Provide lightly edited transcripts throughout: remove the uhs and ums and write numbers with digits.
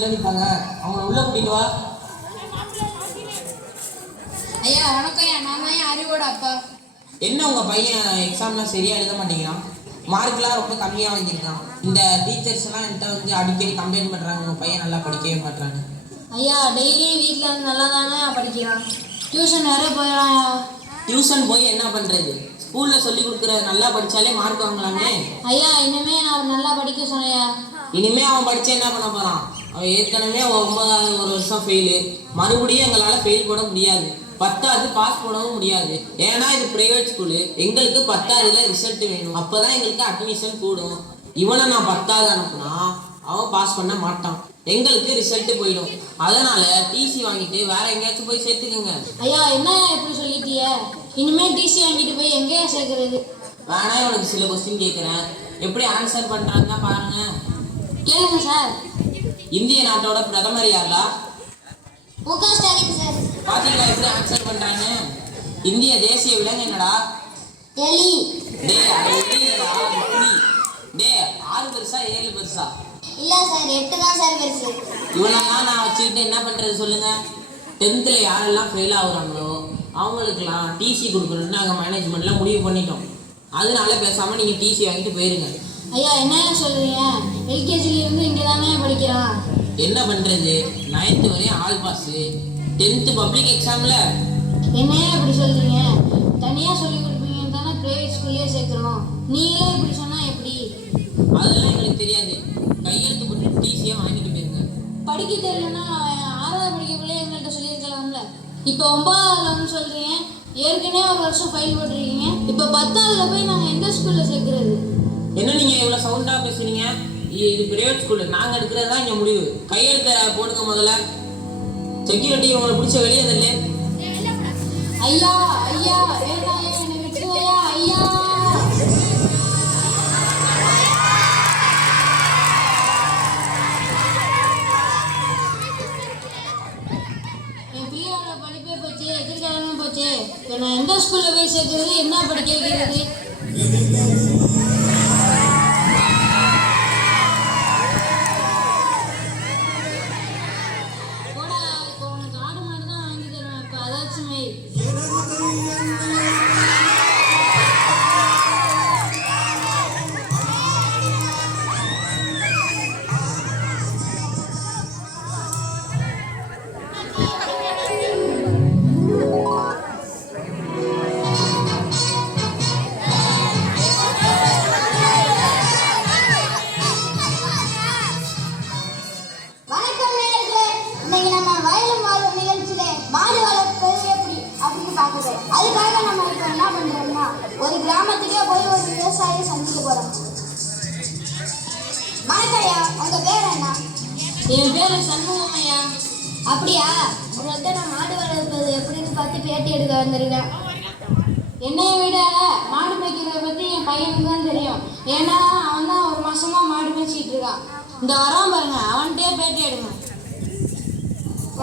வெளில நிற்பாங்க, அவங்கள உள்ள கூட்டிட்டு வா. ஐயா வணக்கம் ஐயா, நான் தான் அறிவோட அப்பா. என்ன உங்க பையன் எக்ஸாம்லாம் சரியா எழுத மாட்டேங்கிறான், மார்க்லாம் ரொம்ப கம்மியாக வாங்கியிருக்கான். இந்த டீச்சர்ஸ் எல்லாம் என்கிட்ட வந்து அடிக்கடி கம்ப்ளைண்ட் பண்றாங்க, உங்க பையன் நல்லா படிக்கவே மாட்டாங்க. ஐயா டெய்லி வீட்டில் வந்து நல்லா தானே படிக்கிறான், டியூஷன் வேற போயிடறான். டியூஷன் போய் என்ன பண்றது, ஸ்கூல்ல சொல்லி கொடுக்குறது நல்லா படிச்சாலே மார்க் வாங்கலாமே. ஐயா இனிமே நான் நல்லா படிக்க சொன்னையா. இனிமே அவன் படிச்சு என்ன பண்ண போறான், அவன் ஏற்கனவே 9வது ஒரு வருஷம் ஃபெயிலு, மறுபடியும் எங்களால் ஃபெயில் போட முடியாது, 10வது பாஸ் போடவும் முடியாது. ஏன்னா இது பிரைவேட் ஸ்கூலு, எங்களுக்கு 10வதுல ரிசல்ட் வேணும், அப்போதான் எங்களுக்கு அட்மிஷன் கூடும். இவனை நான் 10வது அனுப்புனா அவன் பாஸ் பண்ண மாட்டான், எங்களுக்கு ரிசல்ட் போயிடும். அதனால டிசி வாங்கிட்டு வேற எங்கேயாச்சும் போய் சேர்த்துக்குங்க. ஐயா என்ன எப்படி சொல்லிட்டிய, இனிமே டிசி வாங்கிட்டு போய் எங்கேயா சேர்க்கறது? வேணா இவனுக்கு சில கொஸ்டின் கேட்குறேன், எப்படி ஆன்சர் பண்றாங்கன்னா பாருங்க. கேளுங்க சார். இந்திய நாட்டோட பிரதமர் யாரா? முக ஸ்டாலின் சார். பாத்தீங்களா எப்படி ஆன்சர் பண்றாங்க. இந்திய தேசிய விலங்கு என்னடா? எலி. டேய் அது இல்லடா, புலி. டேய் 6 பெருசா 7 பெருசா? இல்ல சார் 8 தான் சார் பெருசு. இவனெல்லாம் நான் வச்சுக்கிட்டு என்ன பண்றது சொல்லுங்க. 10th யாரெல்லாம் ஃபெயில் ஆகுறாங்களோ அவங்களுக்குலாம் டிசி கொடுக்கணும்னு நாங்கள் மேனேஜ்மெண்ட்ல முடிவு பண்ணிட்டோம். அதனால பேசாம நீங்க டிசி வாங்கிட்டு போயிருங்க. ஐயா என்ன சொல்றீங்க, எல்கேஜில இருந்து இங்கே தானே படிக்கிறான். என்ன பண்றது, 9th வரையும் ஆல் பாஸ், 10th பப்ளிக் எக்ஸாம்ல. என்னையா இப்படி சொல்றீங்க, தனியா சொல்லி கொடுப்பீங்கன்னு தானே பிரைவேட் ஸ்கூல்லே சேர்க்கிறோம், நீங்களே இப்படி சொன்னா எப்படி? அதெல்லாம் எங்களுக்கு தெரியாது, கையெழுத்து போட்டு டிசியை வாங்கிட்டு போயிருங்க. படிக்க தெரியலன்னா 6வது படிக்கக்குள்ளே எங்கள்கிட்ட சொல்லியிருக்கலாம்ல. இப்போ 9வதுல சொல்றீங்க, ஏற்கனவே ஒரு வருஷம் ஃபைல் போட்டிருக்கீங்க, இப்போ 10வதுல போய் நாங்கள் எந்த ஸ்கூல்ல சேர்க்கறது? என்ன நீங்க இவ்வளவு சவுண்டா பேசுறீங்க, இது பிரைவேட் ஸ்கூல், நாங்க எடுக்கிறது தான் இங்க முடிவு. கையெழுத்த போடுங்க முதல்ல. செக்யூரிட்டி உங்களை பிடிச்ச வெளியே தள்ளு. ஐயா ஐயா வேண்டாம் என்னை விட்டுருவையா ஐயா. என் பிள்ளையோட படிப்பே போச்சு, எதிர்காலமே போச்சு, இப்போ நான் எந்த ஸ்கூல்ல போய் சேர்க்கறது, என்ன படிக்க வைக்கிறது? அதுக்காக நம்ம இப்போ என்ன பண்றோம்னா ஒரு கிராமத்துக்கே போய் ஒரு விவசாயியை சந்திக்க போறோம். வணக்கம்யா, உங்க பேர் என்ன? என் பேர் சண்முகம் ஐயா. அப்படியா, உங்கள்கிட்ட நான் மாடு வளர்ப்பது எப்படின்னு பார்த்து பேட்டி எடுக்க வந்திருக்கேன். என்னைய விட மாடு மேய்க்கிறத பற்றி என் பையனுக்கு தான் தெரியும், ஏன்னா அவன் தான் ஒரு மாசமா மாடு மேய்ச்சிட்டு இருக்கான். இந்த வரான் பாருங்க, அவன்கிட்டயே பேட்டி எடுங்க.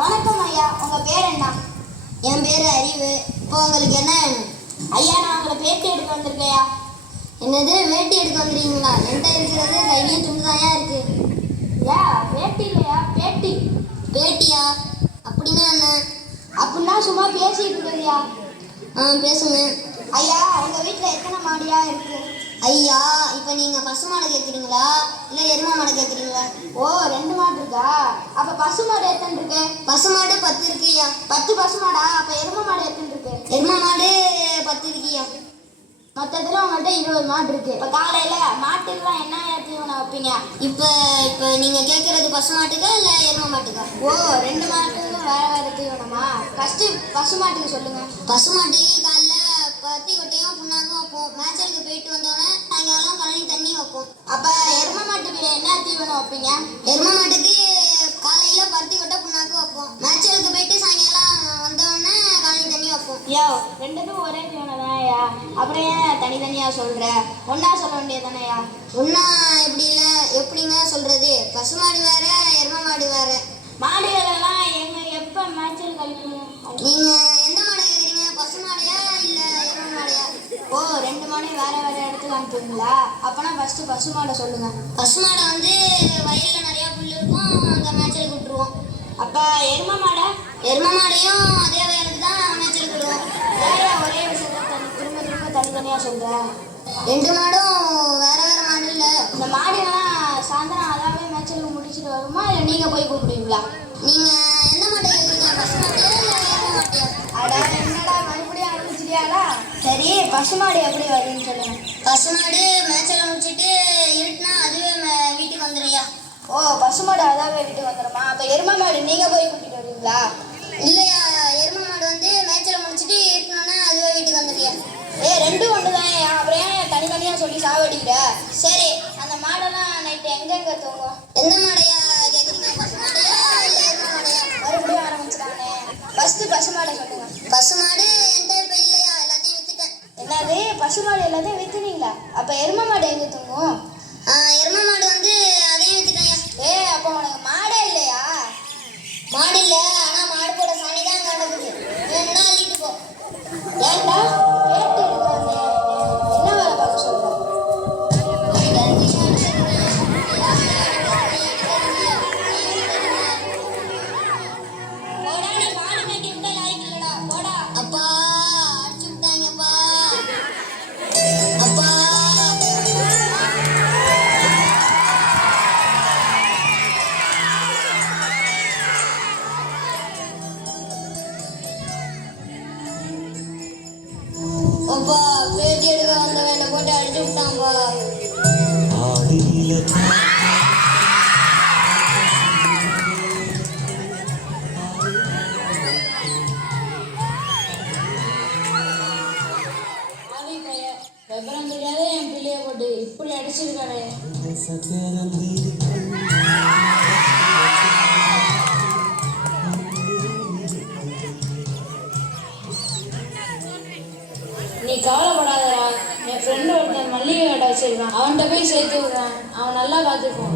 வணக்கம் ஐயா, உங்க பேர் என்ன? என் பேர் அறிவு. இப்போ உங்களுக்கு என்ன வேணும்? ஐயா நான் உங்களை பேட்டி எடுக்க வந்திருக்கையா. என்னது வேட்டி எடுக்க வந்துடுறீங்களா? என்கிட்ட இருக்கிறது கையிலையும் துண்டுதாயா இருக்கு. ஐயா வேட்டி இல்லையா, பேட்டி. பேட்டியா? அப்படின்னா என்ன? அப்படின்னா சும்மா பேசிட்டு இருக்கிறியா. பேசுங்க. ஐயா உங்க வீட்டில் எத்தனை மாடியா இருக்கு? ஐயா இப்போ நீங்கள் பசு மாடை கேட்குறீங்களா இல்லை எருமை மாடை கேட்குறீங்களா? ஓ 2 மாடு இருக்கா, அப்போ பசு மாடு எத்தனை இருக்கு? பசு மாடு 10 இருக்குய்யா. 10 பசு மாடா, அப்போ எருமை மாடு எத்தனை இருக்கு? எருமை மாடு 10 இருக்குய்யா. மொத்தத்தில் உங்கள்கிட்ட 20 மாடு இருக்கு. இப்போ காலையில் மாட்டுக்கெல்லாம் என்ன தீவனம் வைப்பீங்க? இப்போ இப்போ நீங்கள் கேட்குறது பசு மாட்டுக்கா இல்லை எருமை மாட்டுக்கா? ஓ 2 மாட்டுக்கும் வேறு வேறு தீவனமா? ஃபஸ்ட்டு பசு மாட்டுக்கு சொல்லுங்கள். பசு மாட்டுக்கு காலைல பருத்தி கொட்டையும் புண்ணாக்கும் வைப்போம், மேய்ச்சலுக்கு போயிட்டு வந்தோடனே சாயங்காலம் கழனி தண்ணி வைப்போம். அப்போ எருமை மாட்டுக்கு என்ன தீவனம் வைப்பீங்க? எருமை மாட்டுக்கு காலையில் பருத்தி கொட்டை புண்ணாக்கு வைப்போம், மேய்ச்சலுக்கு போயிட்டு சாயங்காலம் வந்தோடனே கழனி தண்ணி வைப்போம். ஐயா 2க்கும் ஒரே தீவனம் தானேயா, அப்புறம் ஏன் தனித்தனியாக சொல்கிற? ஒன்றா சொல்ல வேண்டியது தானேயா? ஒன்றா எப்படி இல்லை, எப்படிங்க சொல்கிறது? பசு மாடு வேறு எருமை மாடு வேறு. மாடுகளெல்லாம் எப்போ மேய்ச்சல் கழிக்கணும்? நீங்கள் எந்த மாடை கேட்குறீங்க, பசு மாடையா இல்லை எருமை மாடையா? ஓ 2 மாடையும் வேறு வேறு இடத்துக்கு அனுப்புவீங்களா? அப்போனா ஃபஸ்ட்டு பசு மாடை சொல்லுங்கள். பசு மாடை வந்து வயலில் நிறையா புல் இருக்கும், அங்கே மேய்ச்சலுக்கு அப்ப எரும மாடை எரும மாடையும் அதே வயலுக்கு தான் மேய்ச்சலுக்கு விடுவோம். ஏன் ஒரே விஷயத்த திரும்ப திரும்ப தனித்தனியா சொல்ற? 2 மாடும் வேற வேற மாடு இல்லை. இந்த மாடுகள்லாம் சாயந்தரம் அதாவே மேய்ச்சலுக்கு முடிச்சுட்டு வருமா இல்லை நீங்க போய் கூப்பிடுவீங்களா? நீங்க எந்த மாட்டை கேட்குறீங்க? பசு மாட்டையா இல்லை எரும மாட்டையா? அட என்னடா மறுபடியும் ஆரம்பிச்சிட்டியாடா? சரி பசுமாடு எப்படி வருதுன்னு சொல்லுங்க. பசு மாடு மேய்ச்சலை முடிச்சுட்டு இருட்டுனா அதுவே வீட்டுக்கு வந்துடும்யா. ஓ பசுமாடு அதாவே வீட்டுக்கு வந்துடுமா? அப்ப எரும மாடு நீங்க போய் கூட்டிட்டு வருவீங்களா? இல்லையா, எரும மாடு வந்து மேய்ச்சலை முடிச்சுட்டு இருக்கணும்னா அதுவே வீட்டுக்கு வந்துடுயா. ரெண்டும் ஒண்ணுதான். அப்புறம் ஏன் தனித்தனியா சொல்லி சாவடிக்கிற? சரி அந்த மாடெல்லாம் நைட்டு எங்கெங்க தூங்கும்? எந்த மாடையா கேட்குறீங்க? பசு மாடையா இல்லை எரும மாடையா? மறுபடியும் ஆரம்பிச்சிட்டானே. ஃபர்ஸ்ட் பசுமாடை சொல்லுங்க. பசு மாடு என்கிட்ட இப்போ இல்லையா, எல்லாத்தையும் வித்துட்டேன். என்னது பசுமாடு எல்லாத்தையும் வித்துனீங்களா? அப்ப எரும மாடு எங்க தூங்கும்? எரும மாடு வந்து அதையும் வித்துட்டேன்யா. அப்ப உனக்கு மாடே இல்லையா? மாடு இல்லை, ஆனால் மாடு போட சாணி தான் கிடக்குது. வேணும்னா அள்ளிட்டு போ. ஏன்டா கேட்டு இருக்காங்க. என்ன வேலை பார்க்க சொல்ற? போடா நீ மாடு மேய்க்க விட்டா லாய்க்கு இல்லடா. போடா. அப்பா அடிச்சு விட்டாங்கப்பா. அப்பா அப்பா பேட்டி எடுக்க வந்தவன் என்னை போட்டு அடிச்சு விட்டான்ப்பா. விவரம் தெரியாத என் பிள்ளைய போட்டு இப்படி அடிச்சிருக்கானே. நீ கவலைப்படாதடா. என் ஃப்ரெண்டு ஒருத்தன் மல்லிகை கடை வச்சிருக்கான். அவன்கிட்ட போய் சேர்த்து விடுறான். அவன் நல்லா பார்த்துக்குவான்.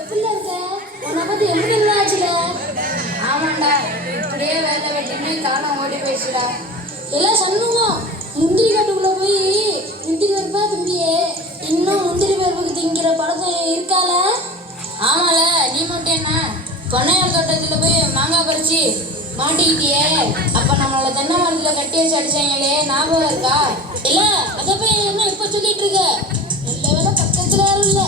எப்படில இருக்க? உன்னை பத்தி எப்படி ஆச்சுல? ஆமாண்டா, இப்படியே வேலை வெட்டின்னு காலம் ஓடி போயிடுச்சுடா. எல்லாம் சண்முகம் முந்திரி காட்டுக்குள்ள போய் முந்திரி பருப்பா திம்பியே. இன்னும் முந்திரி பருப்புக்கு திங்கிற பழக்கம் இருக்கால? ஆமால, நீ மட்டும் என்ன கொன்னையார் தோட்டத்துல போய் மாங்காய் பறிச்சு மாட்டிக்கிட்டியே. அப்ப நம்மளோட தென்னை மரத்துல கட்டி வச்சு அடிச்சாங்களே, ஞாபகம் இருக்கா? இல்ல அதை போய் என்ன இப்ப சொல்லிட்டு இருக்க? நல்ல வேலை பக்கத்துல யாரும் இல்லை.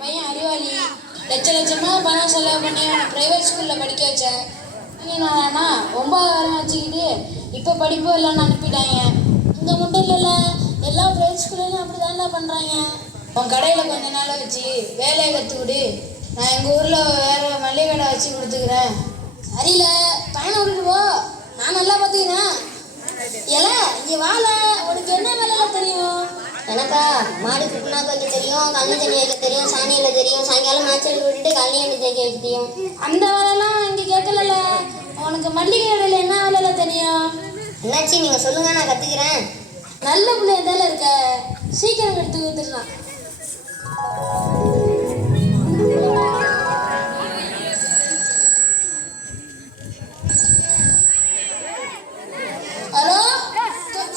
பையன் அறிவாளி. லட்ச லட்சமா பணம் செலவு பண்ணி அவனை பிரைவேட் ஸ்கூல்ல படிக்க வச்சேன். என்னன்னா 9 வச்சுக்கிட்டு இப்போ படிப்போ இல்லைன்னு அனுப்பிட்டாங்க. இங்கே மட்டும் இல்லைல்ல, எல்லா பிரைவேட் ஸ்கூல்லையும் அப்படி தானே பண்ணுறாங்க. உன் கடையில் கொஞ்ச நாள் வச்சு வேலையை கற்றுக்கிடு. நான் எங்கள் ஊரில் வேறு மளிகை கடை வச்சு கொடுத்துக்கிறேன். சரியில்ல, பையனை விட்டுட்டு போ, நான் நல்லா பார்த்துக்கிறேன். ஏல இங்கே வாழ, உனக்கு என்ன வேலையெல்லாம் தெரியும்? எனக்கா மாடு புண்ணாக்கு வைக்க தெரியும், கண்ணி தண்ணி வைக்க தெரியும், சாணியில் தெரியும், சாயங்காலம் மேய்ச்சலுக்கு விட்டுட்டு கண்ணி எண்ணி தேய்க்க வைக்க தெரியும். அந்த வேலைலாம் இங்கே கேட்கல. உனக்கு மல்லிகை கடையில் என்ன வேலையெல்லாம் தெரியும்? என்னாச்சு நீங்கள் சொல்லுங்க, நான் கற்றுக்கிறேன். நல்ல பிள்ளைய தானே இருக்க, சீக்கிரம் எடுத்து கொடுத்துடலாம். ஹலோ,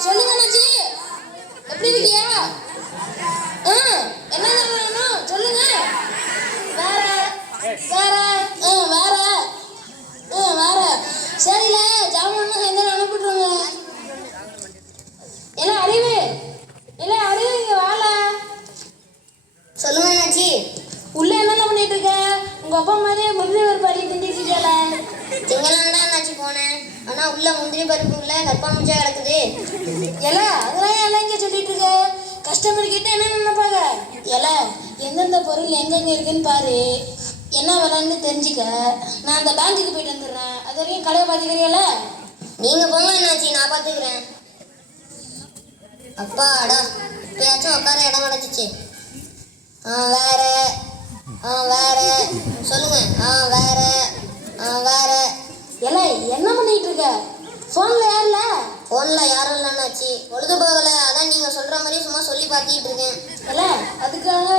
சொல்லுங்க அண்ணாச்சி, எப்படி இருக்கியா? என்ன வேணும் சொல்லுங்க. வேற வேற வேற வேற சரியில்ல, ஜாமான் எந்த அனுப்பிட்டுருங்க. எல்லாம் அறிவு, எல்லாம் அறிவு, இங்க வாழ. சொல்லுங்க அண்ணாச்சி. உள்ள என்னெல்லாம் பண்ணிட்டு இருக்க? உங்க அப்பா மாதிரியே முந்திரி பருப்பு அள்ளி திண்டிச்சிக்கல. திங்களாம் தான் அண்ணாச்சி போனேன், ஆனால் உள்ள முந்திரி பருப்பு உள்ள கற்பா முடிச்சா கிடக்குது. அதெல்லாம் எல்லாம் இங்கே சொல்லிட்டு இருக்க. கஸ்டமர் கிட்ட என்ன நினைப்பாங்க? எந்தெந்த பொருள் எங்கெங்க இருக்குன்னு பாரு. என்ன விலைன்னு தெரிஞ்சுக்க. நான் அந்த பேங்க்குக்கு போயிட்டு வந்துடுறேன். அது வரைக்கும் கடையை பார்த்துக்கிறீங்கள? நீங்க போங்க என்னாச்சு, நான் பாத்துக்கிறேன். அப்பாடா, இப்பயாச்சும் உட்கார இடம் கிடைச்சிச்சு. வேற வேற சொல்லுங்க. வேற இல்லை, என்ன பண்ணிட்டு இருக்க? ஃபோனில் யாரில்ல? ஃபோனில் யாரும் இல்லைன்னாச்சு, பொழுது போகல, அதான் நீங்கள் சொல்கிற மாதிரி சும்மா சொல்லி பார்த்துக்கிட்டு இருக்கேன். இல்லை, அதுக்காக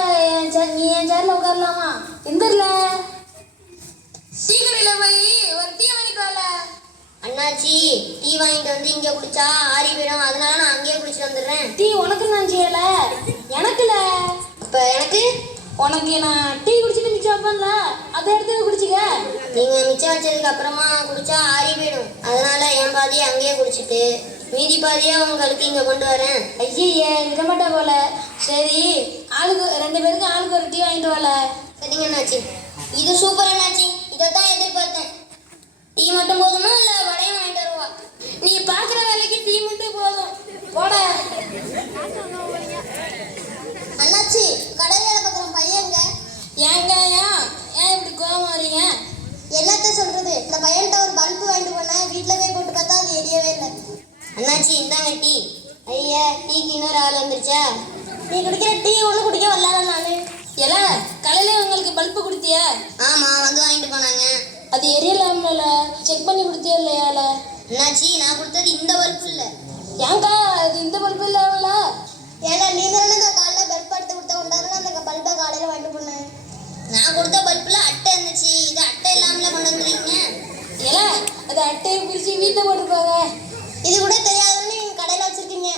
நீ என் சேரில் உட்காரலாமா? எந்திரல, டீ கடையில் போய் ஒரு டீ வாங்கிட்டு வரல. அண்ணாச்சி, டீ வாங்கிட்டு வந்து இங்கே குடிச்சா ஆறி போயிடும், அதனால நான் அங்கேயே குடிச்சிட்டு வந்துடுறேன். டீ உனக்கு நான் செய்யல, எனக்குல. இப்போ எனக்கு உனக்கு நான் டீ குடிச்சிட்டு மிச்சம் வைப்பேன்ல, அதை எடுத்து குடிச்சிக்க. நீங்கள் மிச்சம் வச்சதுக்கு அப்புறமா குடிச்சா ஆறி போயிடும், அதனால என் பாதியை அங்கேயே குடிச்சிட்டு மீதி பாதியை உங்களுக்கு இங்கே கொண்டு வரேன். ஐயே, விடமாட்டா போல. சரி, ஆளுக்கு 2 பேருக்கு ஆளுக்கு ஒரு டீ வாங்கிட்டு வரல. சரிங்க அண்ணாச்சி, இது சூப்பர் அண்ணாச்சி, இதை தான் எதிர்பார்த்தேன். டீ மட்டும் போதுமா இல்லை வடையும் வாங்கிட்டு வருவா? நீ பார்க்குற வேலைக்கு டீ மட்டும் போதும், போட. அண்ணாச்சி, கடையில் வேலை பார்க்குற பையங்க. ஏங்க ஏன் இப்படி கோவம் வரீங்க? என்னத்த சொல்றது, இந்த பையன்கிட்ட ஒரு பல்பு வாங்கிட்டு போனேன், வீட்டில் போய் போட்டு பார்த்தா அது எரியவே இல்லை. அண்ணாச்சி, இந்தாங்க டீ. ஐயா, டீக்கு இன்னொரு ஆள் வந்துருச்சா? நீ குடிக்கிற டீ ஒன்று குடிக்க வரல நான். எல்லாம் காலையில உங்களுக்கு பல்பு கொடுத்தியா? ஆமாம், வந்து வாங்கிட்டு போனாங்க. அது எரியலாமல, செக் பண்ணி கொடுத்தியா இல்லையால? அண்ணாச்சி, நான் கொடுத்தது இந்த பல்பு இல்லை. ஏங்கா அது இந்த பல்பு இல்லாமல? ஏன்னா நீங்கள் இந்த காலையில் பல்ப் எடுத்து கொடுத்த கொண்டாருன்னு அந்த பல்பை காலையில் வாங்கிட்டு போனேன். நான் கொடுத்த பல்பில் அட்டை இருந்துச்சு, இது அட்டை இல்லாமல கொண்டு வந்துருக்கீங்க. ஏன் அது அட்டையை பிரித்து வீட்டை போட்டுருப்பாங்க. இது கூட தெரியாதுன்னு நீங்கள் கடையில் வச்சுருக்கீங்க.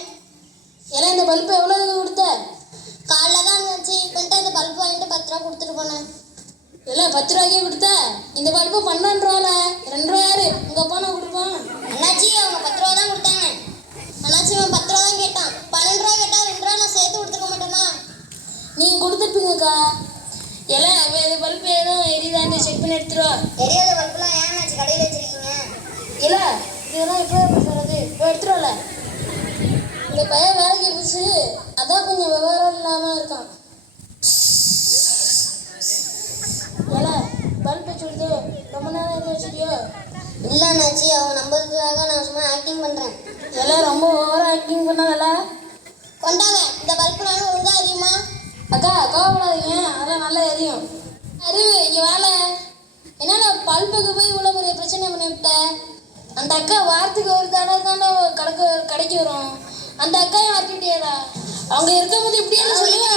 ஏன்னா இந்த பல்பு எவ்வளோ கொடுத்த? காலைல தான் இருந்துச்சு, இப்போன்ட்டு அந்த பல்பு வாங்கிட்டு 10 ரூபா கொடுத்துட்டு போனேன். எல்லாம் 10 ரூபாய்க்கே கொடுத்த? இந்த பல்பு 12 ரூபால, 2 ரூபா யாரு உங்க அப்பா நான் கொடுப்பான். அண்ணாச்சி, அவங்க 10 ரூபா தான் கொடுத்தாங்க. அண்ணாச்சி, அவன் 10 ரூபா தான் கேட்டான். 12 ரூபா கேட்டால் 2 ரூபா நான் சேர்த்து கொடுத்துருக்க மாட்டேனா? நீங்கள் கொடுத்துருப்பீங்கக்கா. எல்லாம் வேறு பல்பு எதுவும் எரியுதான்னு செக் பண்ணி எடுத்துருவா. எரியாத பல்புலாம் ஏன் ஆச்சு கடையில் வச்சிருக்கீங்க? இல்லை, இதெல்லாம் எப்போ சொல்கிறது, இப்போ எடுத்துருவல. இந்த பையன் வேலைக்கு புதுசு, அதான் கொஞ்சம் விவரம் இல்லாமல் இருக்கான். ஏல பல்ப் வச்சு கொடுத்து ரொம்ப நேரம் எதுவும் வச்சுட்டியோ? இல்லை அண்ணாச்சி, அவன் நம்பதுக்காக நான் சும்மா ஆக்டிங் பண்ணுறேன். எல்லாம் ரொம்ப ஓவராக ஆக்டிங் பண்ணாதல்ல. கொண்டாங்க, இந்த பல்புனாலும் ஒழுங்காக எரியுமா? அக்கா கோவப்படாதீங்க, அதெல்லாம் நல்லா எரியும். அறிவு இங்கே வேலை என்னன்னா பல்புக்கு போய் இவ்வளோ பெரிய பிரச்சனை பண்ணிவிட்டேன். அந்த அக்கா வாரத்துக்கு ஒரு தடவை தானே கடைக்கு வரும். அந்த அக்காயும் வரட்டிட்டியாரா? அவங்க இருக்கும்போது இப்படியே சொல்லுவேன்.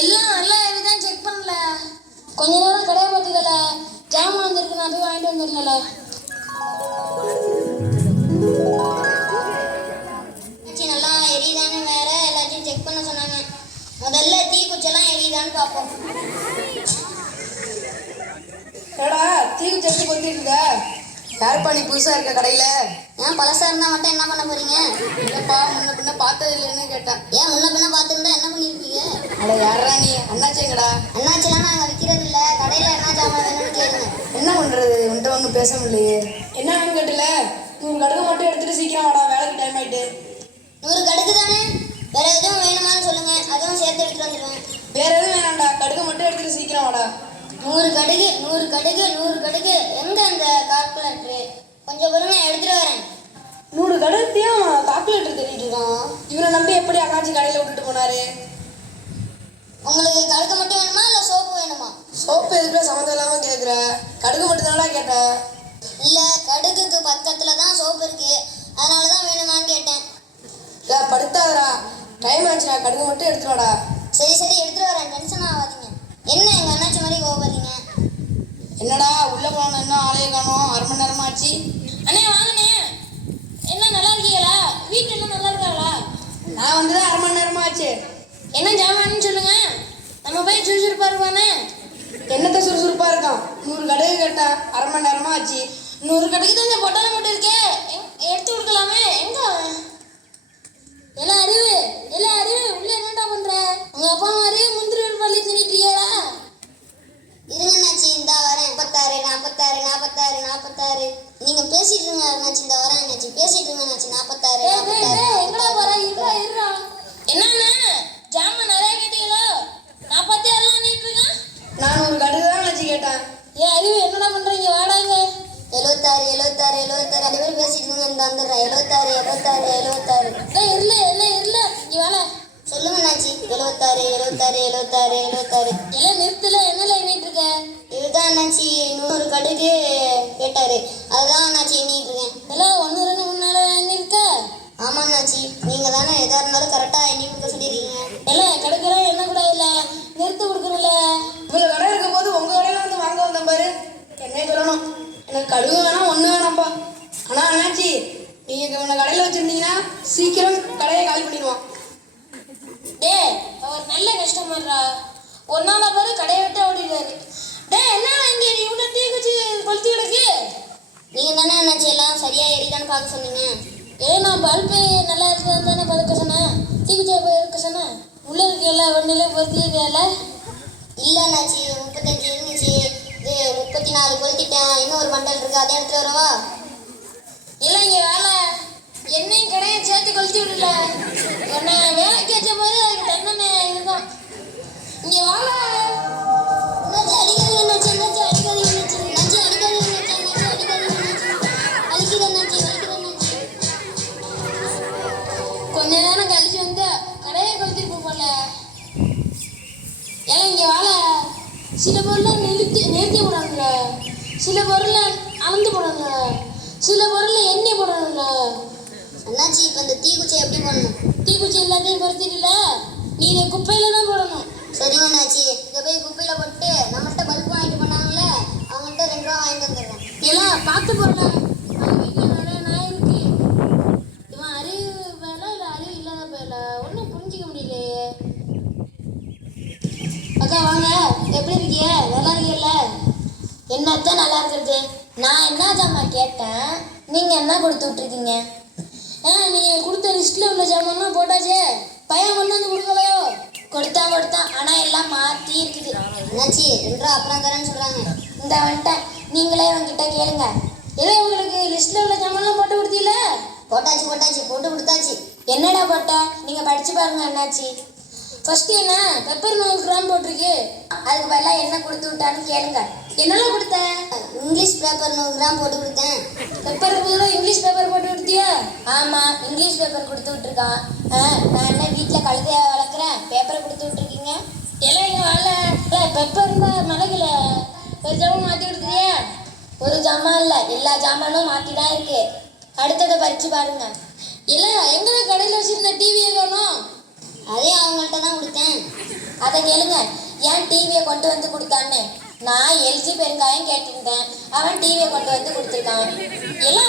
எல்லாம் நல்லா எதுதான் செக் பண்ணல. கொஞ்ச நேரம் கடையை பார்த்துக்கல, ஜாமான் வந்துருக்கு, நான் போய் வாங்கிட்டு வந்துடல. நல்லா எரியுதான்னு வேற எல்லாத்தையும் செக் பண்ண சொன்னாங்க. முதல்ல தீ குச்செல்லாம் எரியுதான்னு பார்ப்போம். ஏடா தீக்கு செத்து கொத்திருக்க? யாருப்பா நீ புதுசாக இருக்க கடையில்? ஏன் பழசா இருந்தால் மட்டும் என்ன பண்ண போறீங்க? இல்லைப்பா, முன்ன பின்ன பார்த்தது இல்லைன்னு கேட்டேன். ஏன் முன்ன பின்ன பார்த்துருந்தா என்ன பண்ணியிருப்பீங்க? அட யாரா நீ? அண்ணாச்சிங்கடா. அண்ணாச்சிலாம் நாங்கள் விற்கிறது இல்லை, கடையில் என்ன ஜாமான் வேணும்னு கேளுங்க. என்ன பண்ணுறது, உன்ட்ட ஒன்றும் பேச முடியலையே. என்ன வேணும் கேட்டல? 100 கடுகு மட்டும் எடுத்துட்டு சீக்கிரம் வாடா, வேலைக்கு டைம் ஆயிட்டு. 100 கடுகு தானே? வேற எதுவும் வேணுமான்னு சொல்லுங்க, அதுவும் சேர்த்து எடுத்துட்டு வந்துடுவேன். வேற எதுவும் வேணாம்டா, கடுகு மட்டும் எடுத்துட்டு சீக்கிரம் வாடா. 100 கடுகு 100 கடுகு 100 கடுகு. எங்க அந்த கால்குலேட்டரு? கொஞ்சம் பொறுமை, எடுத்துட்டு வரேன். 100 கடுகுத்தையும் கால்குலேட்டர் தேடிட்டு இருக்கான். இவரை நம்பி எப்படி அண்ணாச்சி கடையில் விட்டுட்டு போனாரு? உங்களுக்கு கடுகு மட்டும் வேணுமா இல்லை சோப்பு வேணுமா? சோப்பு எதுக்குள்ள சம்மந்தம் இல்லாமல் கேட்குற? கடுகு மட்டும் தானடா கேட்டேன். இல்லை, கடுகுக்கு பக்கத்தில் தான் சோப்பு இருக்கு, அதனால தான் வேணுமான்னு கேட்டேன். இல்லை படுத்தாதடா, டைம் ஆச்சுடா, கடுகு மட்டும் எடுத்துட்டு வாடா. சரி சரி, எடுத்துட்டு வரேன், டென்ஷன் ஆகாதீங்க. என்ன எங்கள் அண்ணாச்சி மாதிரி கோவப்படுறீங்க? என்னடா உள்ள போன என்ன ஆளையே காணோம், 1/2 மணி நேரமா ஆச்சு. அண்ணே வாங்கண்ணே, என்ன நல்லா இருக்கீங்களா? வீட்டில் என்ன நல்லா இருக்காங்களா? நான் வந்து 1/2 மணி நேரமா ஆச்சு. என்ன ஜாமான்னு சொல்லுங்க, நம்ம போய் சுறுசுறுப்பா இருப்பானே. என்னத்த சுறுசுறுப்பா இருக்கான்? 100 கடுகு கேட்டேன், 1/2 மணி நேரமா ஆச்சு. 100 கடுகு தான் இந்த பொட்டலை மட்டும் இருக்கே, எடுத்து கொடுக்கலாமே. எங்க எல்லாம் அறிவு உள்ள என்னடா பண்ற? உங்க அப்பா மாதிரி முந்திரி பள்ளி தின்னுட்டியா? இருங்க அண்ணாச்சி, இந்தா வரேன். 36 46 46 46. நீங்க பேசிட்டு இருங்க அண்ணாச்சி, இந்த வரேன் அண்ணாச்சி, பேசிட்டு இருங்க அண்ணாச்சி. 46 46. எங்கடா போற? இருடா. என்னண்ணே ஜாமான் நிறைய கேட்டீங்களோ? அறிவு என்னடா பண்றீங்க? வாடாங்க. 76 76 76 ரெண்டு பேரும் பேசிட்டு இருந்தாங்க. இந்த வந்துடுறேன். 76 76 76. இல்ல இங்க வாடா. சொல்லுங்க அண்ணாச்சி. 76 76 76 76. இல்ல நிறுத்தல, என்னல எண்ணிட்டு இருக்க? இதுதான் அண்ணாச்சி 100 கடுகு கேட்டாரு. அதுதான் அண்ணாச்சி எண்ணிட்டு இருக்கேன். இல்ல 1 2 3 4 எண்ணிருக்க? ஆமா அண்ணாச்சி, நீங்க தானே எதா இருந்தாலும் கரெக்டா எண்ணி கொடுக்க சொல்லிருக்கீங்க. இல்ல கடுக்கெல்லாம் என்ன கூட இல்ல, நிறுத்து கொடுக்கணும்ல. உங்க கடை இருக்கும் போது உங்க கடையில வந்து வாங்க வந்தேன் பாரு. என்ன சொல்லணும், எனக்கு கடுகு வேணாம் ஒண்ணு வேணாம்ப்பா. ஆனா அண்ணாச்சி, நீங்க உங்க கடையில வச்சிருந்தீங்கன்னா சீக்கிரம் கடையை காலி பண்ணிடுவான். டேய் அவர் நல்ல கஸ்டமர்ரா, ஒன்னால பாரு கடையை விட்டு ஓடிடுறாரு. டேய் என்னடா இங்க இவ்வளவு டீ குச்சி கொளுத்தி கிடக்கு? நீங்க தானே அண்ணாச்சி எல்லாம் சரியா எரிதான்னு பார்க்க சொன்னீங்க. நான் பல்பு நல்லா இருக்குன்னு தானே பதுக்க சொன்னேன், டீ குச்சியை போய் இருக்க சொன்னேன். உள்ள இருக்க எல்லா ஒன்றிலே பொறுத்தியதில்ல. இல்ல அண்ணாச்சி, 35 இருந்துச்சு, இது 34 கொளுத்திட்டேன். இன்னும் ஒரு பண்டல் இருக்கு, அதை எடுத்து வரவா? இல்லை இங்கே வேலை என்னையும் கடையை சேர்த்து கொளுத்தி விடல. உன்னை வேலைக்கு வச்ச போது அதுக்கு தண்டனை இதுதான். இங்கே வேலை அண்ணாச்சி அடிக்காதீங்க அண்ணாச்சி, அண்ணாச்சி அடிக்காதீங்க அண்ணாச்சி, அண்ணாச்சி அடிக்காதீங்க அண்ணாச்சி, அண்ணாச்சி அடிக்காதீங்க அண்ணாச்சி, அடிக்குது அண்ணாச்சி, வலிக்குது அண்ணாச்சி. கொஞ்ச நேரம் கழிச்சு வந்து கடையை கொளுத்திட்டு போல. ஏன்னா இங்கே வேலை சில பொருளை நிறுத்தி போடணும்ல, சில பொருளை அளந்து போடணும்ல, சில பொருளை எண்ணெய் போடணும்ல. அண்ணாச்சி இப்ப இந்த தீக்குச்சி எப்படி பண்ணணும்? தீக்குச்சி எல்லாத்தையும் பொறுத்திடல, நீ இதை குப்பையில தான் போடணும். சரிங்க அண்ணாச்சி, இதை போய் குப்பையில போட்டு நம்மகிட்ட பல்ப் வாங்கிட்டு போனாங்களே அவங்கள்ட்ட 2 ரூபா வாங்கிட்டு வந்துடுறேன். எல்லாம் பார்த்து போடல. அவன் வீட்டில் நிறைய நாய் இருக்கு. இவன் அறிவு பேரா இல்லை அறிவு இல்லாத பேரா ஒன்றும் புரிஞ்சிக்க முடியலையே. அக்கா வாங்க, எப்படி இருக்கீங்க? நல்லா இருக்கீல்ல? என்னத்தான் நல்லா இருக்கிறது. நான் என்ன ஜாமான் கேட்டேன், நீங்கள் என்ன கொடுத்து விட்ருக்கீங்க? நீங்கள் கொடுத்த லிஸ்ட்டில் உள்ள ஜாமான்லாம் போட்டாச்சே, பையன் கொண்டு வந்து கொடுக்கலையோ? கொடுத்தான், ஆனால் எல்லாம் மாற்றி இருக்குது. அண்ணாச்சி 2 ரூபா அப்புறம் தரேன்னு சொல்றாங்க. இந்த வந்துட்டேன், நீங்களே அவன்கிட்ட கேளுங்க. இல்லை உங்களுக்கு லிஸ்ட்டில் உள்ள ஜாமான்லாம் போட்டு கொடுத்தீல? போட்டாச்சு போட்டு கொடுத்தாச்சு. என்னடா போட்டா? நீங்கள் படித்து பாருங்க அண்ணாச்சி. ஃபஸ்ட்டு என்ன பெப்பர் 100 கிராம் போட்டிருக்கு, அதுக்கு பதிலாக என்ன கொடுத்து விட்டான்னு கேளுங்க. என்னெல்லாம் கொடுத்த? இங்கிலீஷ் பேப்பர் 100 கிராம் போட்டு கொடுத்தேன். பெப்பருக்கு பதிலாக இங்கிலீஷ் பேப்பர் போட்டு கொடுத்தியா? ஆமாம், இங்கிலீஷ் பேப்பர் கொடுத்து விட்ருக்கான். நான் என்ன வீட்டில் கழுதையா வளர்க்குறேன், பேப்பரை கொடுத்து விட்ருக்கீங்க. எல்லாம் இங்கே வரல. பெப்பர் இருந்தால் மிளகுல ஒரு ஜாமான் மாற்றி கொடுக்குறியா? ஒரு ஜாமான் இல்லை, எல்லா ஜாமானும் மாற்றி தான் இருக்கு. அடுத்ததை பறித்து பாருங்க. இல்லை எங்கே கடையில் வச்சுருந்த டிவியை வேணும், அதே அவங்கள்ட்ட தான் கொடுத்தேன். அதை கேளுங்க, ஏன் டிவியை கொண்டு வந்து கொடுத்தான்னு. நான் எல்ஜி பெருங்காயம் கேட்டிருந்தேன், அவன் டிவியை கொண்டு வந்து கொடுத்துருக்கான். இல்லை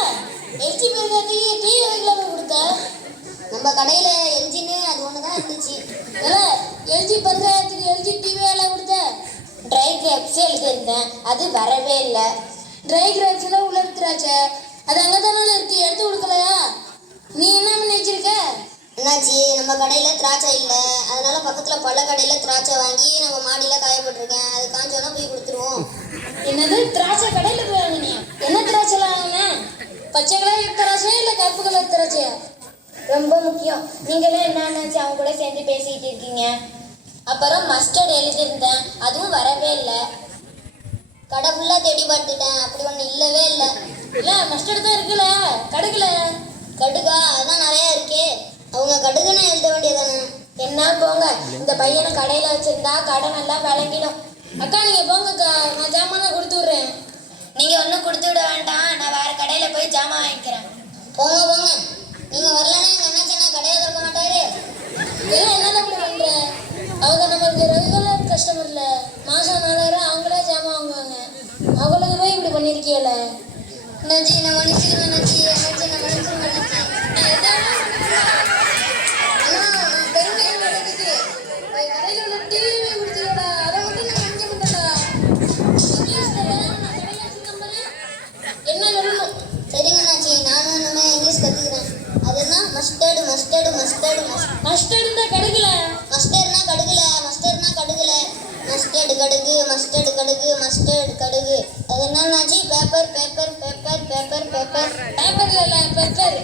எல்ஜி பெருங்காயத்துக்கு டிவி வைக்கலாம கொடுத்த? நம்ம கடையில எல்ஜின்னு அது ஒன்று தான் இருந்துச்சு. இல்லை எல்ஜி பெருங்காயத்துக்கு எல்ஜி டிவி எல்லாம் கொடுத்த? ட்ரை கிரேப்ஸ் எழுதியிருந்தேன், அது வரவே இல்லை. ட்ரை கிரேப்ஸ் தான் உள்ள எடுத்துறாச்சே, அது அங்கே தானே இருக்கு, எடுத்து கொடுக்கலையா? நீ என்ன பண்ணி வச்சிருக்க? என்னாச்சு, நம்ம கடையில திராட்சை இல்லை, அதனால பக்கத்துல பல கடையில திராட்சை வாங்கி நம்ம மாடியில காய போட்டிருக்கேன். அது காஞ்சோன்னா போய் கொடுத்துருவோம். என்னது திராட்சை கடையில் போய் வாங்கினியா? என்ன திராட்சை வாங்கினேன்? பச்சை கலர் திராட்சையா இல்லை கருப்பு கலர் திராட்சையா? ரொம்ப முக்கியம், நீங்களே என்னாச்சு அவங்க கூட சேர்ந்து பேசிக்கிட்டு இருக்கீங்க. அப்புறம் மஸ்டர்ட் எழுதியிருந்தேன், அதுவும் வரவே இல்லை. கடை ஃபுல்லா தேடி பார்த்துட்டேன், அப்படி ஒன்று இல்லவே இல்லை. இல்லை மஸ்டர்ட் தான் இருக்குல்ல, கடுக்கல. கடுகா அதான் நிறைய இருக்கே, அவங்க கடுகுன்னு எழுத வேண்டியதானே. என்ன போங்க, இந்த பையனை கடையில் வச்சிருந்தா கடன் எல்லாம் விளங்கிடும். அக்கா நீங்கள் போங்கக்கா, நான் ஜாமான் கொடுத்து விட்றேன். நீங்கள் ஒன்றும் கொடுத்து விட வேண்டாம், நான் வேறு கடையில் போய் ஜாமான் வாங்கிக்கிறேன். போங்க, நீங்க வரலன்னா எங்க அண்ணாச்சினா கடையை திறக்க மாட்டாரு. இதெல்லாம் என்னென்ன இப்படி பண்ணுற? அவங்க நம்மளுக்கு ரெகுலர் கஸ்டமர் இல்லை, மாதம் 4000 அவங்களே ஜாமான் வாங்குவாங்க. அவங்களுக்கு போய் இப்படி பண்ணியிருக்கீல. அண்ணாச்சி நான் மன்னிச்சுக்கிறேன் அண்ணாச்சி, அண்ணாச்சி நான் மன்னிச்சிருங்க அண்ணாச்சி. பெருமையாக நடக்குது, கடையில் உள்ள டிவி கொடுத்துடா, அதை மட்டும் நான் மன்னிக்க மாட்டேன்டா. என்ன சொல்லணும்? சரிங்க அண்ணாச்சி, நானும் இனிமே இங்கிலீஷ் கற்றுக்கிறேன். அதுனா மஸ்டர்டு மஸ்டர்டு மஸ்டர்டு மஸ்டர்ட் தான் கடுக்கல. மஸ்டர்ட்னா கடுகுல, மஸ்டர்ட்னா கடுகுல, மஸ்டர்டு கடுகு, மஸ்டர்டு கடுகு, மஸ்டர்டு கடுகு. அது என்னன்னாச்சு, paper paper paper paper paper paper இல்லை பெப்பர்.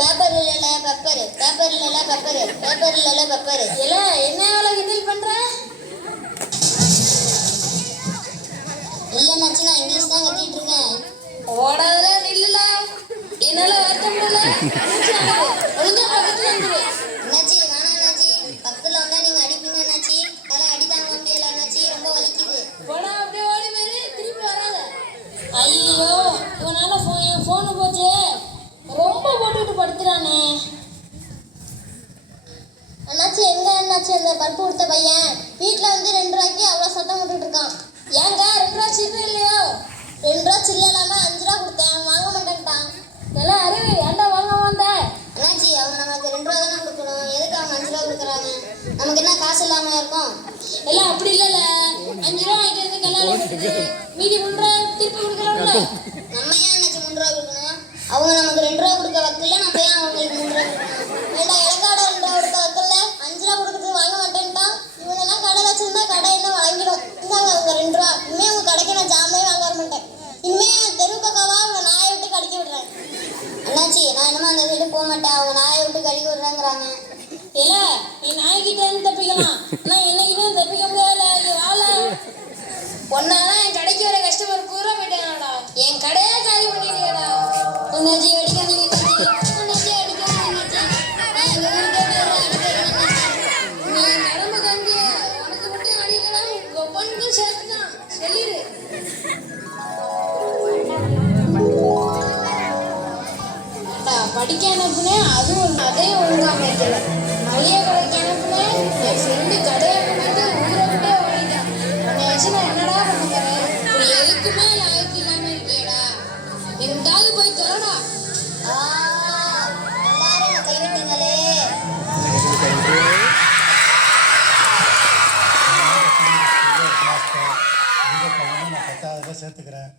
பேப்பர் இல்லைல்ல பெப்பர், பேப்பர் இல்லைல்ல பெப்பர், பேப்பர் இல்லைல்ல பெப்பர். இல்லை என்ன வேலை கிண்டல் பண்ணுற? இல்லைன்னாச்சு நான் இங்கிலீஷ் ஓடாதல நில்லுல என்னால வரத்த முடியல ஒழுங்கா பக்கத்துல வந்துரு அண்ணாச்சி வேணாம் அண்ணாச்சி, பக்கத்துல வந்தா நீங்க அடிப்பீங்க அண்ணாச்சி, அதெல்லாம் அடி தாங்க முடியல அண்ணாச்சி, ரொம்ப வலிக்குது. போடா அப்படியே ஓடி போயிரு திருப்பி வராத. ஐயோ இவனால என் போனு போச்சு, ரொம்ப போட்டுட்டு படுத்துறானே. அண்ணாச்சி எங்க அண்ணாச்சி அந்த பல்பு கொடுத்த பையன் வீட்டுல வந்து 2 ரூபாய்க்கு அவ்வளவு சத்தம் போட்டுட்டு இருக்கான். ஏங்க 2 ரூபா சில்லறை இல்லையோ? 2 ரூபா சில்லறை இல்லாம 5 ரூபா கொடுத்தேன், வாங்க மாட்டேன்ட்டான். எல்லாம் அறிவு ஏன்டா வாங்க வந்த? அண்ணாச்சி அவங்க நமக்கு 2 ரூபா தானே கொடுக்கணும், எதுக்கு அவங்க 5 ரூபா கொடுக்குறாங்க? நமக்கு என்ன காசு இல்லாம இருக்கும்? எல்லாம் அப்படி இல்லைல்ல, 5 ரூபா வாங்கிட்டு வந்து கல்லால போட்டுட்டு மீதி 3 ரூபா திருப்பி கொடுக்கலாம்ல. நம்ம ஏன் அண்ணாச்சி 3 ரூபா கொடுக்கணும்? அவங்க நமக்கு 2 ரூபா கொடுக்க வக்கல, நம்ம ஏன் அவங்களுக்கு 3 ரூபா கொடுக்கணும்? வேண்டாம், இலக்காட 2 ரூபா கொடுக்க வக்கல, 5 ரூபா கொடுக்குறது வாங்க மாட்டேன்ட்டான். இவனெல்லாம் கடை வச்சிருந்தா கடை என்ன வாங்கிடும். இந்தாங்க அவங்க 2 ரூபா. இனிமே உங்க கடைக்கு நான் ஜாமே வாங்க வர மாட்டேன். இனிமே தெரு பக்கவா அவங்க நாயை விட்டு கடிக்க விடுறேன். அண்ணாச்சி நான் என்னமா அந்த சைடு போக மாட்டேன், அவங்க நாயை விட்டு கடிக்க விடுறாங்கிறாங்க. இல்ல நீ நாய்கிட்ட இருந்து தப்பிக்கலாம், நான் என்னைக்குமே தப்பிக்க முடியாது. வாழ ஒன்னால என் கடைக்கு வர கஸ்டமர் பூரா போயிட்டாங்கடா, என் கடையே காலி பண்ணிடுறியாடா. அண்ணாச்சி அடிக்காதீங்க அண்ணாச்சி, அடிக்காதீங்க அண்ணாச்சி, நான் எங்க ஊருக்கே போயிடுறேன், அடிக்காதீங்க அண்ணாச்சி. நீ கடம்பு காந்தி உனக்கு மட்டும் அடிக்கலாம், உங்க பொண்ணுக்கும் சேர்த்துதான் சொல்லிடு. படிக்க அனுப்புனேன், அதுவும் அதே ஒழுங்கா வைக்கல. மளிகை கடைக்கு அனுப்புனேன், என் ஃப்ரெண்டு கடையை பண்ணிட்டு ஊரை விட்டே ஓடிட்டான். உன்னை வச்சு நான் என்னடா பண்ண போறேன்? இப்படி எதுக்குமே லாய்க்கு இல்லாம இருக்கேடா, எங்கிட்டாவது போய் தொலைடா. எல்லாரும் என்ன கைவிட்டீங்களே. நான் 10வது சேர்த்துக்கிறேன்.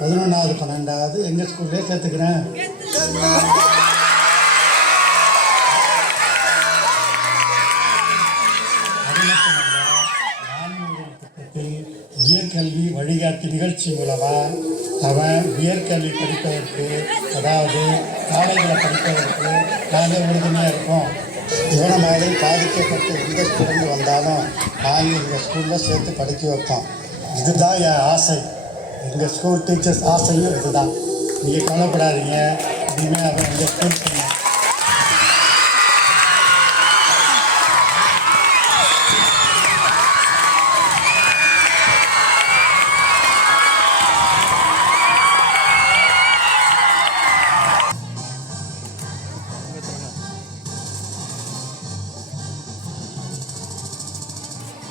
பதினொன்றாவது 12வது எங்கள் ஸ்கூல்லே சேர்த்துக்கிறேன். அது மட்டுமல்ல, மாணவர்கள் திட்டத்தில் உயர்கல்வி வழிகாட்டி நிகழ்ச்சி மூலமாக அவன் உயர்கல்வி படிப்பதற்கு, அதாவது காலேஜில் படிப்பதற்கு நாங்கள் உறுதுணையாக இருக்கோம். இவனை மாதிரி பாதிக்கப்பட்டு எந்த ஸ்டூடெண்ட் வந்தாலும் நாங்கள் எங்கள் ஸ்கூலில் சேர்த்து படிக்க வைப்போம். இதுதான் என் ஆசை, எங்கள் ஸ்கூல் டீச்சர்ஸ் ஆசையும் இதுதான். நீங்கள் கவலைப்படாதீங்க, இனிமேல் அவன் எங்கள் ஸ்கூல்